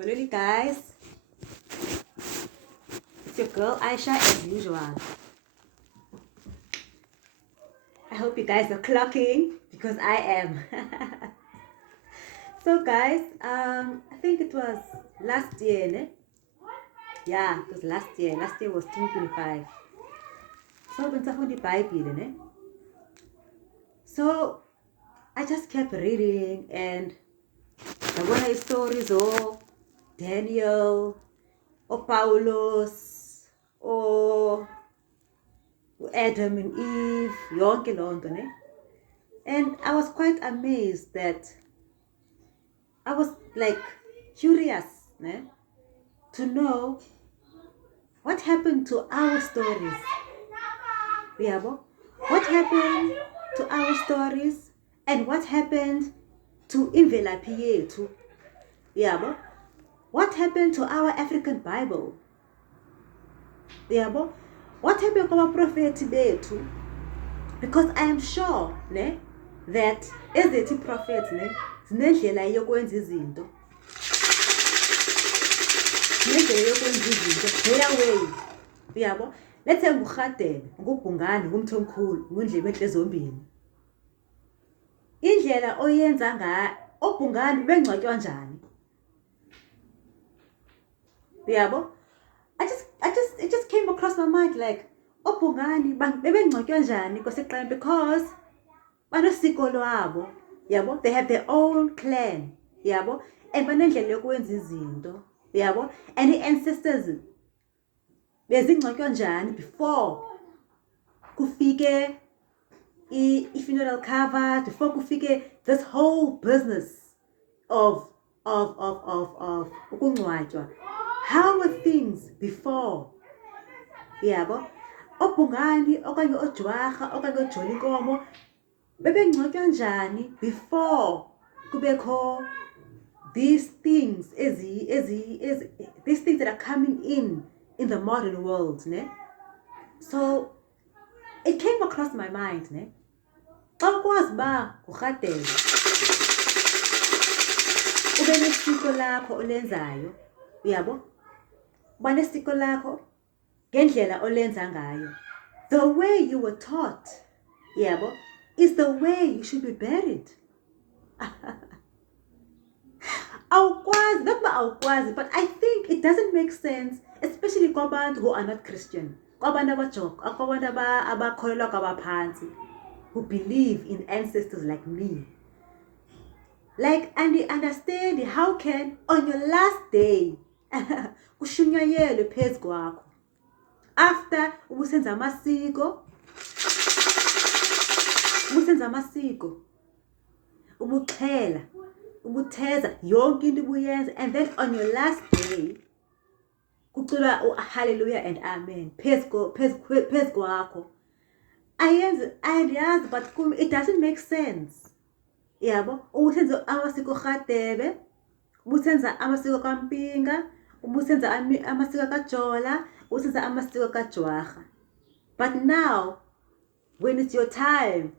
Hello guys, it's your girl Aisha as usual. I hope you guys are clocking because I am. So guys, I think it was last year, ne? Yeah, it was last year. Last year was 2025. So when I the Bible, ne? So I just kept reading and I want stories of Daniel or Paulos or Adam and Eve, yonke lonto, ne? And I was quite amazed that I was like curious, ne? To know what happened to our stories. Yabo? What happened to our stories and what happened to imvelaphi yethu? Yabo? What happened to our African Bible? Yabo? What happened to our prophet bethu? Because I am sure, ne, that ezethi prophets, ne, zinendlela yokwenza izinto. Zinendlela yokwenza izinto. Their way. Yabo? Let's say nguRhadebe, nguBhungane, ngumthomkhulu, ngundlebe enhle zombini. Indlela oyenza ngayo, oBhungane bengcwatywa njani? Yabo? It just came across my mind like, oBhungane bebengcwatywa njani kwaseQeme because banosiko lwabo. Yabo? They have their own clan. Yabo? And banendlela yokwenza izinto. Yabo? And the ancestors bezingcwatywa njani before kufike i-funeral cover, before kufike this whole business of ukungcwatywa. How were things before? Yabo? oBhungane okanye oJwarha okanye oJolinkomo bebengcwatywa njani before kubekho these things these things that are coming in the modern world, ne? So it came across my mind, ne? Xa ukwazi ba nguRhadebe ube nesiko lakho olenzayo, uyabo? Uba nesiko lakho ngendlela olenza ngayo. The way you were taught, yabo, is the way you should be buried. Awukwazi, not ba awukwazi, but I think it doesn't make sense, especially kwabantu who are not Christian. Kwabantu abajok, kwabantu abakholelwa kwabaphansi, who believe in ancestors like me. Like, and they understand how can on your last day kushunyayelwe phezu kwakho. After ubusenza amasiko, ubuxhela, ubutheza yonke into ubuyenza, and then on your last day kuculwa hallelujah and amen phezu kwakho. Ayazi, but it doesn't make sense. Yabo? Ubusenza amasiko kaRhadebe, ubusenza amasiko kaMpinga, ubusenza amasiko kaJola, ubusenza amasiko kaJwarha. But now, when it's your time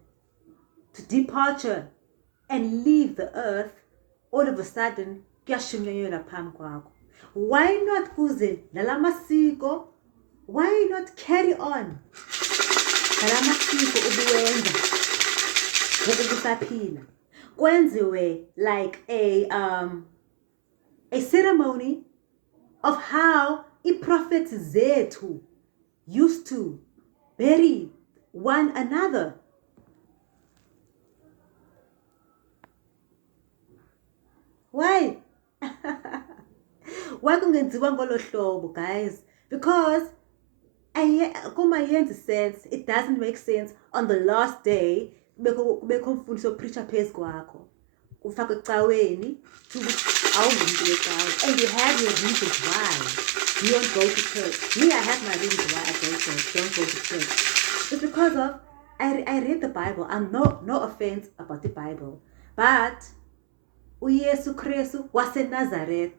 to departure and leave the earth, all of a sudden, kuyashunyayelwa phambi kwakho. Why not kuze nalamasiko? Why not carry on nalamasiko ubuwenza ngokubusaphila? Kwenziwe like a ceremony of how i-prophets zethu used to bury one another. Why? Why kungenziwa ngolo hlobo, guys? Because kumayenzi sense, it doesn't make sense on the last day kubekho umfundisi opreacher phezu kwakho ufake ecaweni awungumuntu wecawe, and you have your reasons why you don't go to church. Me, I have my reasons why I don't go to church. It's because of I read the Bible. I'm no offense about the Bible, but uYesu Kristu waseNazareth.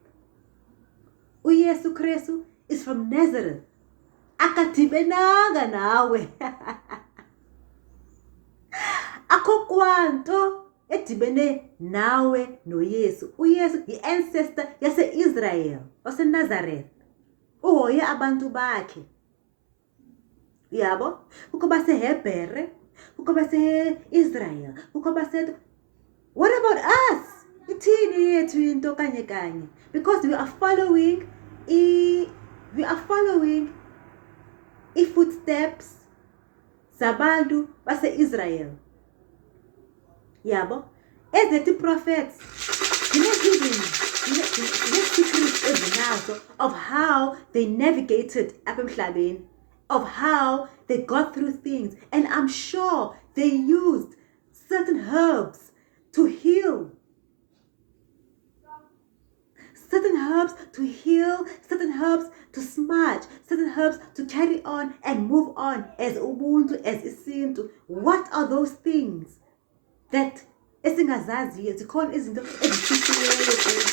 uYesu Kristu is from Nazareth. Akadibenanga nawe. Akho kwanto edibene nawe noYesu. uYesu yi-ancestor yase-Israel, waseNazareth. Uhoye abantu bakhe. Yabo? Kukho baseHebhere, kukho base-Israel, kukho base... What about us? Ithini yethu into kanye kanye? Because we are following i-footsteps zabantu base-Israel. Yabo? Ezethi prophets, secrets ezinazo of how they navigated apha emhlabeni, of how they got through things. And I'm sure they used certain herbs to heal. Certain herbs to heal, certain herbs to smudge, certain herbs to carry on and move on as ubuntu, as isintu. What are those things that esingazaziyo? Zikhona izinto ezifihliweyo kuzo.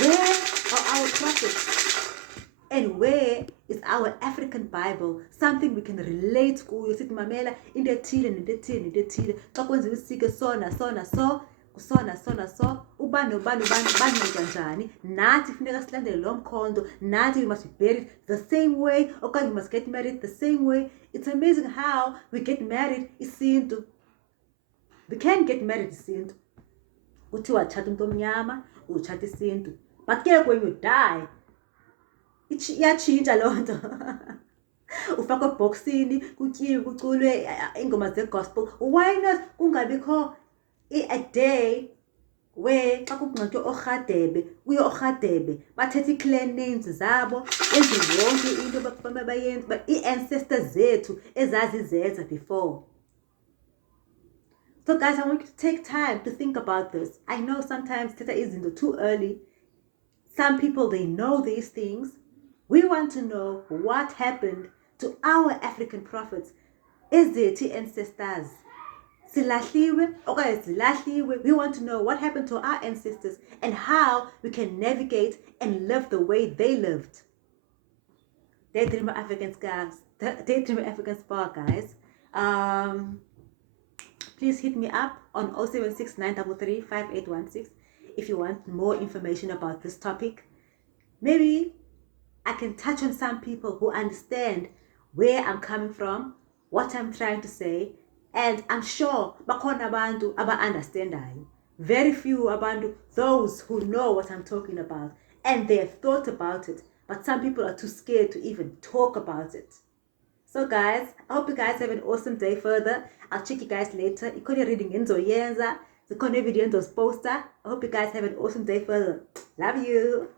Where are our prophets? And where is our African Bible? Something we can relate kuyo. Sithi mamela into ethile nento ethile nento ethile. Xa kwenziwa isiko so ubani bancedwa njani. Nathi funeka silandele lo mkhondo. Nathi we must be buried the same way. Okay, we must get married the same way. It's amazing how we get married isintu. We can get married isintu. Uthi wathatha umuntu omnyama, uthatha isintu. But ke when you die, iyachinja loo nto. Ufakwe eboxini, kutyiwe, kuculwe ingoma ze-gospel. Why not kungabikho a day where xa kungcwatywe oRhadebe, kuye oRhadebe, bathethe i-clan names zabo, enze yonke into bakufana bayenze, ii-ancestors zethu ezazizenza before. So guys, I want you to take time to think about this. I know sometimes Teta isn't too early. Some people, they know these things. We want to know what happened to our African prophets. Ezethu ancestors. Silahliwe, okay, silahliwe. We want to know what happened to our ancestors and how we can navigate and live the way they lived. Daydreamer Africans, guys. Daydreamer African Spark, guys. Please hit me up on 076-933-5816 if you want more information about this topic. Maybe I can touch on some people who understand where I'm coming from, what I'm trying to say, and I'm sure bakhona abantu aba-understandayo. Very few abantu, those who know what I'm talking about, and they have thought about it, but some people are too scared to even talk about it. So guys, I hope you guys have an awesome day further. I'll check you guys later. Ikhona reading enzoyenza, zikhona video enzoziposta. I hope you guys have an awesome day further. Love you.